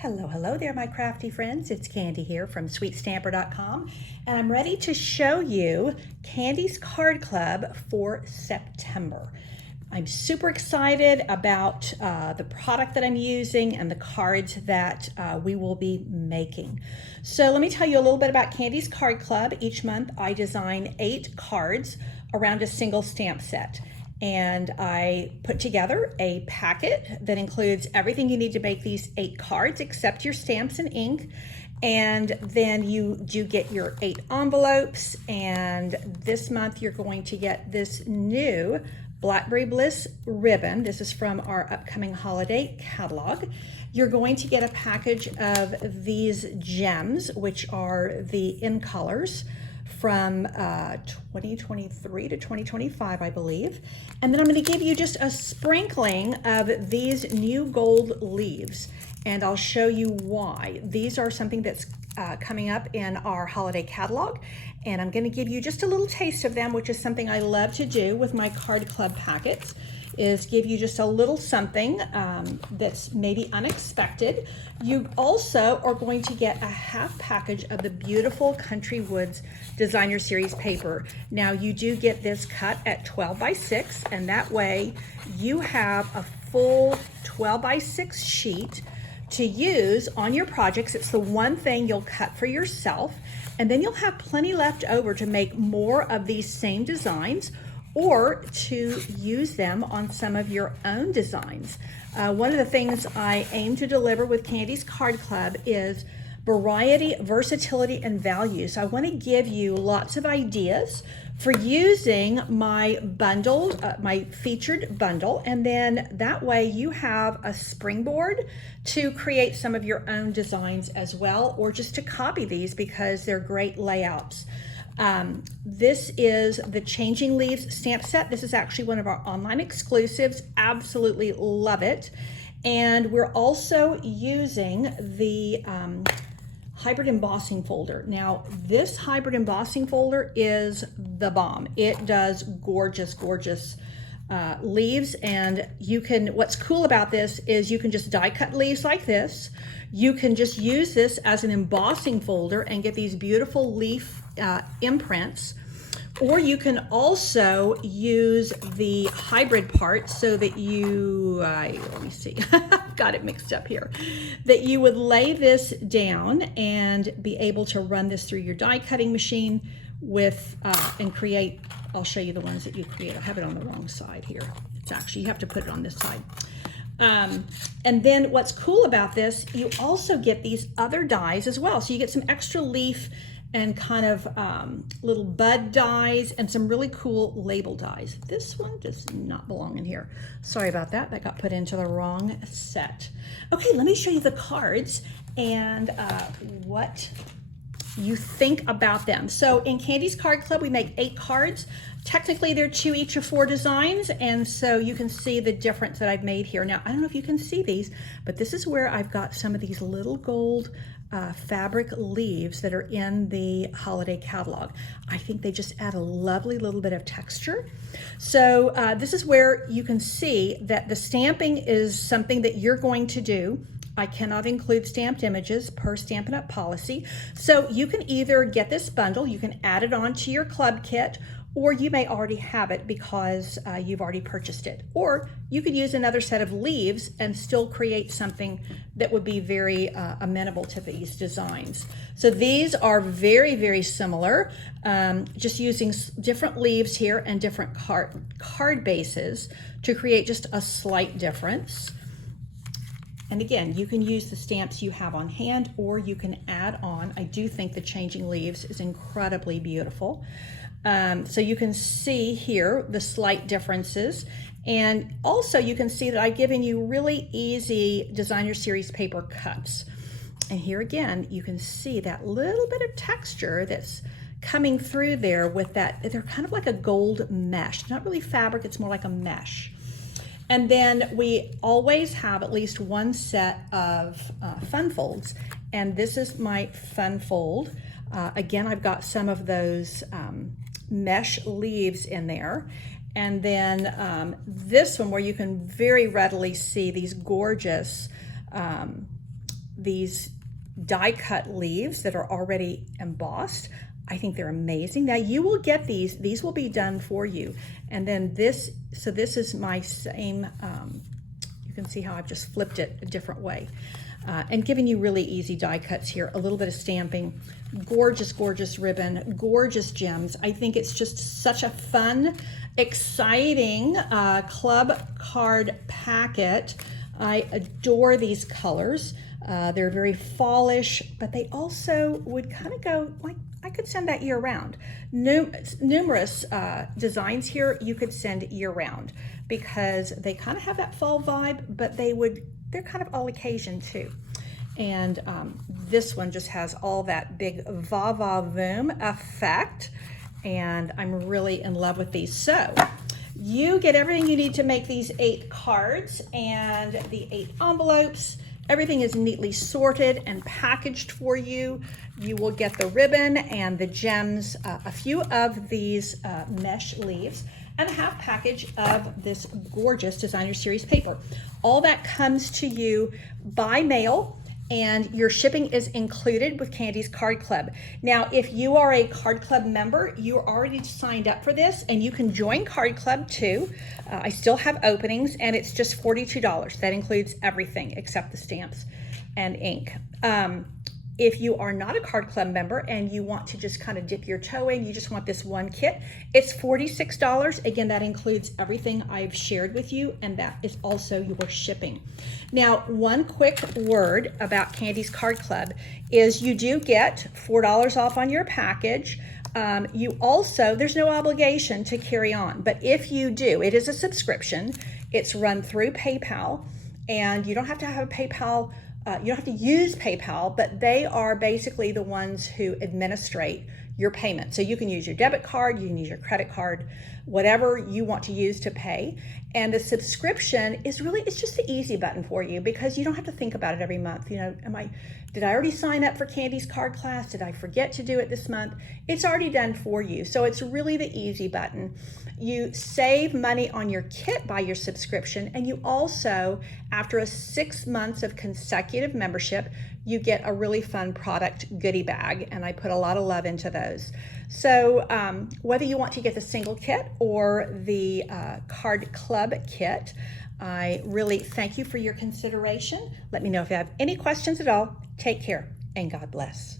Hello there, my crafty friends. It's Candy here from SweetStamper.com, and I'm ready to show you Candy's Card Club for September. I'm super excited about the product that I'm using and the cards that we will be making. So let me tell you a little bit about Candy's Card Club. Each month I design 8 cards around a single stamp set. And I put together a packet that includes everything you need to make these 8 cards except your stamps and ink. And then you do get your 8 envelopes, and this month you're going to get this new Blackberry Bliss ribbon. This is from our upcoming holiday catalog. You're going to get a package of these gems, which are the in colors from 2023 to 2025, I believe. And then I'm going to give you just a sprinkling of these new gold leaves, and I'll show you why. These are something that's coming up in our holiday catalog, and I'm going to give you just a little taste of them, which is something I love to do with my card club packets, is give you just a little something that's maybe unexpected. You also are going to get a half package of the beautiful Country Woods Designer Series paper. Now you do get this cut at 12 by 6, and that way you have a full 12 by 6 sheet to use on your projects. It's the one thing you'll cut for yourself, and then you'll have plenty left over to make more of these same designs, or to use them on some of your own designs. One of the things I aim to deliver with Candy's Card Club is variety, versatility, and value. So I want to give you lots of ideas for using my bundled, my featured bundle, and then that way you have a springboard to create some of your own designs as well, or just to copy these because they're great layouts. This is the Changing Leaves stamp set. This is actually one of our online exclusives. Absolutely love it. And we're also using the hybrid embossing folder. Now, this hybrid embossing folder is the bomb. It does gorgeous, gorgeous leaves, and you can, what's cool about this is you can just die cut leaves like this. You can just use this as an embossing folder and get these beautiful leaf imprints, or you can also use the hybrid part so that you, let me see, got it mixed up here, that you would lay this down and be able to run this through your die cutting machine with, and create, I'll show you the ones that you create. I have it on the wrong side here. It's actually, you have to put it on this side. And then what's cool about this, you also get these other dies as well. So you get some extra leaf and kind of little bud dies and some really cool label dies. This one does not belong in here. Sorry about that. That got put into the wrong set. Okay, let me show you the cards and what you think about them. So in Candy's Card Club, we make 8 cards. Technically, they're 2 each of 4 designs, and so you can see the difference that I've made here. Now, I don't know if you can see these, but this is where I've got some of these little gold fabric leaves that are in the holiday catalog. I think they just add a lovely little bit of texture. So this is where you can see that the stamping is something that you're going to do. I cannot include stamped images per Stampin' Up! Policy. So you can either get this bundle, you can add it on to your club kit, or you may already have it because you've already purchased it. Or you could use another set of leaves and still create something that would be very amenable to these designs. So these are very, very similar, just using different leaves here and different card bases to create just a slight difference. And again, you can use the stamps you have on hand, or you can add on. I do think the Changing Leaves is incredibly beautiful. So you can see here the slight differences. And also you can see that I've given you really easy Designer Series paper cuts. And here again, you can see that little bit of texture that's coming through there with that. They're kind of like a gold mesh. Not really fabric, it's more like a mesh. And then we always have at least one set of fun folds. And this is my fun fold. Again, I've got some of those mesh leaves in there. And then this one where you can very readily see these gorgeous these die cut leaves that are already embossed. I think they're amazing. Now you will get these will be done for you. And then this is my same, you can see how I've just flipped it a different way. And giving you really easy die cuts here, a little bit of stamping, gorgeous, gorgeous ribbon, gorgeous gems. I think it's just such a fun, exciting club card packet. I adore these colors. They're very fallish, but they also would kind of go like, I could send that year round. Numerous designs here you could send year round because they kind of have that fall vibe, but they're kind of all occasion too. And this one just has all that big va-va-voom effect, and I'm really in love with these. So you get everything you need to make these 8 cards and the 8 envelopes. Everything is neatly sorted and packaged for you. You will get the ribbon and the gems, a few of these mesh leaves, and a half package of this gorgeous Designer Series paper. All that comes to you by mail, and your shipping is included with Candy's Card Club. Now, if you are a Card Club member, you're already signed up for this, and you can join Card Club too. I still have openings, and it's just $42. That includes everything except the stamps and ink. If you are not a Card Club member and you want to just kind of dip your toe in, you just want this one kit, it's $46. Again, that includes everything I've shared with you, and that is also your shipping. Now, one quick word about Candy's Card Club is you do get $4 off on your package. You also, there's no obligation to carry on, but if you do, it is a subscription. It's run through PayPal, and you don't have to have a PayPal. You don't have to use PayPal, but they are basically the ones who administrate your payment. So you can use your debit card, you can use your credit card, whatever you want to use to pay. And the subscription is really, it's just the easy button for you because you don't have to think about it every month. You know, did I already sign up for Candy's Card Class? Did I forget to do it this month? It's already done for you. So it's really the easy button. You save money on your kit by your subscription, and you also, after 6 months of consecutive membership, you get a really fun product goodie bag, and I put a lot of love into those. So whether you want to get the single kit or the Card Club kit, I really thank you for your consideration. Let me know if you have any questions at all. Take care, and God bless.